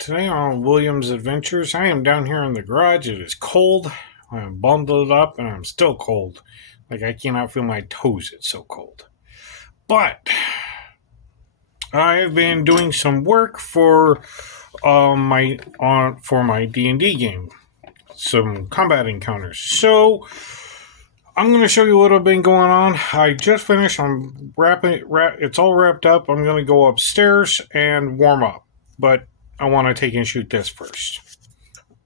Today on William's Adventures, I am down here in the garage. It is cold. I am bundled up and I'm still cold. Like I cannot feel my toes, it's so cold. But I have been doing some work for my D&D game. Some combat encounters. So I'm going to show you what I've been going on. I just finished. I'm it's all wrapped up. I'm going to go upstairs and warm up. But I want to take and shoot this first.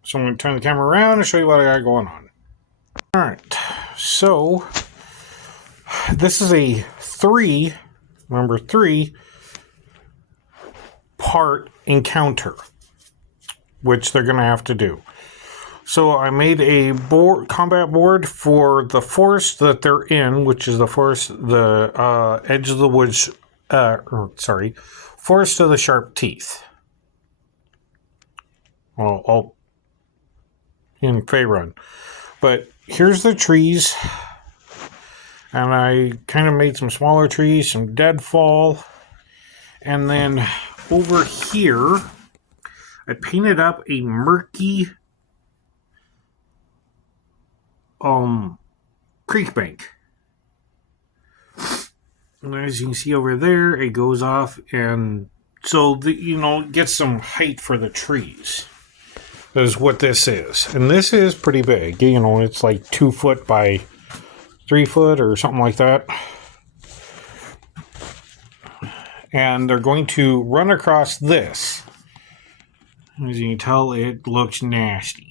So I'm going to turn the camera around and show you what I got going on. Alright, so this is a number three part encounter, which they're going to have to do. So I made a combat board for the forest that they're in, which is the forest, the edge of the woods, forest of the sharp teeth. Well, in Faerun. But here's the trees. And I kind of made some smaller trees, some deadfall. And then over here, I painted up a murky creek bank. And as you can see over there, it goes off, and so get some height for the trees. That is what this is. And this is pretty big. It's like 2 foot by 3 foot or something like that. And they're going to run across this. As you can tell, it looks nasty.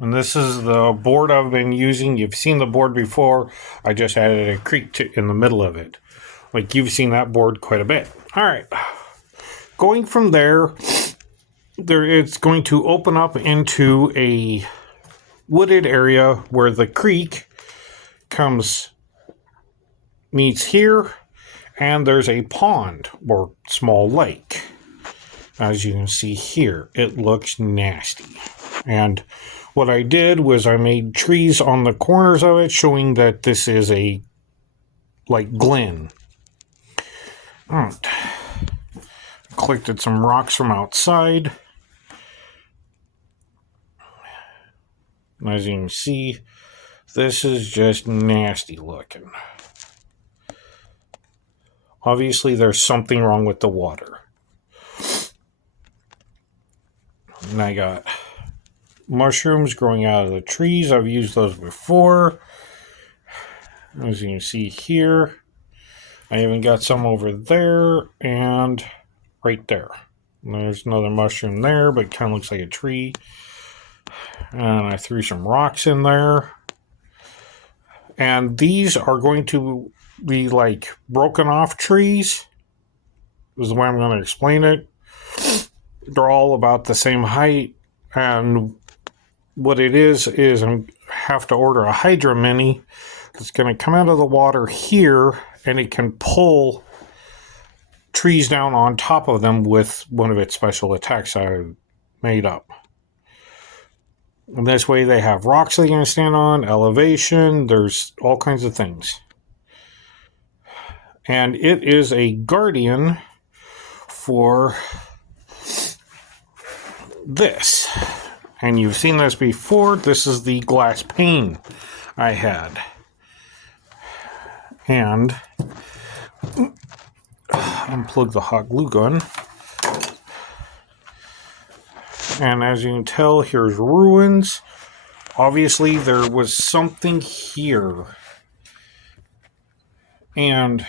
And this is the board I've been using. You've seen the board before. I just added a creek in the middle of it. Like, you've seen that board quite a bit. All right. Going from there, it's going to open up into a wooded area where the creek meets here, and there's a pond or small lake. As you can see here, it looks nasty. And what I did was I made trees on the corners of it, showing that this is a glen. Alright. Collected some rocks from outside. As you can see, this is just nasty looking. Obviously, there's something wrong with the water. And I got mushrooms growing out of the trees. I've used those before. As you can see here, I even got some over there and right there. And there's another mushroom there, but it kind of looks like a tree. And I threw some rocks in there. And these are going to be like broken off trees. This is the way I'm going to explain it. They're all about the same height. And what it is I have to order a Hydra mini. It's going to come out of the water here, and it can pull trees down on top of them with one of its special attacks I made up. And this way they have rocks they can stand on, elevation, there's all kinds of things. And it is a guardian for this. And you've seen this before. This is the glass pane I had. And unplug the hot glue gun. And as you can tell, here's ruins. Obviously, there was something here. And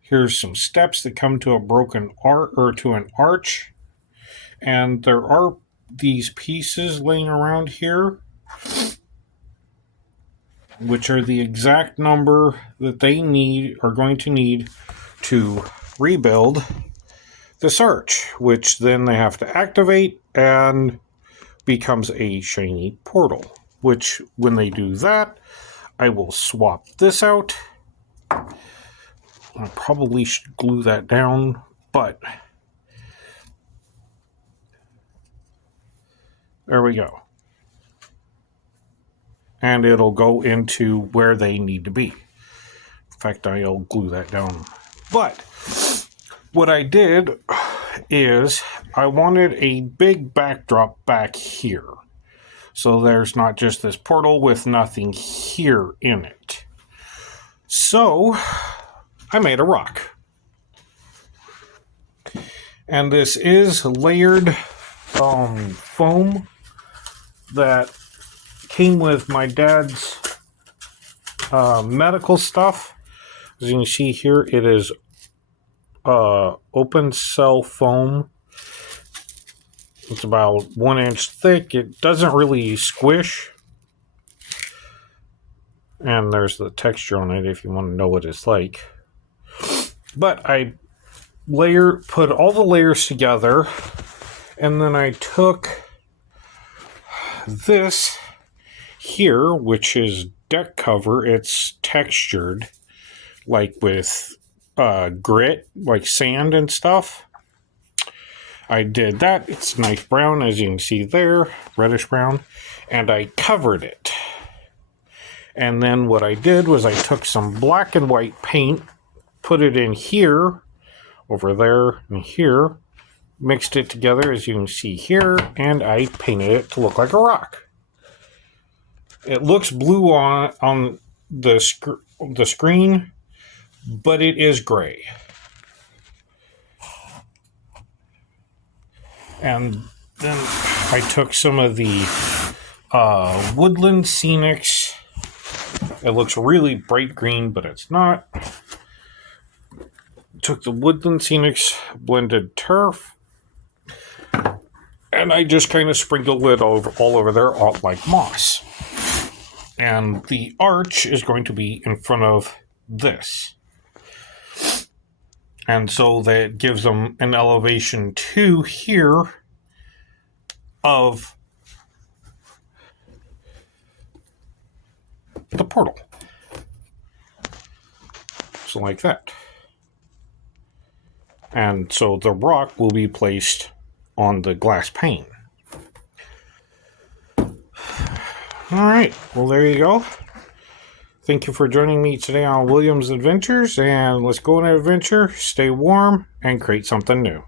here's some steps that come to a broken to an arch. And there are these pieces laying around here, which are the exact number that they are going to need to rebuild this arch, which then they have to activate and becomes a shiny portal, which when they do that, I will swap this out. I probably should glue that down, but there we go. And it'll go into where they need to be. fact, I'll glue that down. But what I did is I wanted a big backdrop back here. So there's not just this portal with nothing here in it. So I made a rock. And this is layered foam that came with my dad's medical stuff. As you can see here, it is open cell foam. It's about 1 inch thick. It doesn't really squish. And there's the texture on it if you want to know what it's like. But I put all the layers together, and then I took this here, which is deck cover. It's textured like with grit, like sand and stuff. I did that. It's nice brown, as you can see there, reddish brown, and I covered it. And then what I did was I took some black and white paint, put it in here, over there, and here, mixed it together, as you can see here, and I painted it to look like a rock. It looks blue on the screen, but it is gray. And then I took some of the Woodland Scenics. It looks really bright green, but it's not. Took the Woodland Scenics blended turf, and I just kind of sprinkled it all over there, like moss. And the arch is going to be in front of this. And so that gives them an elevation 2 here of the portal. So like that. And so the rock will be placed on the glass pane. Alright, well there you go. Thank you for joining me today on William's Adventures, and let's go on an adventure, stay warm, and create something new.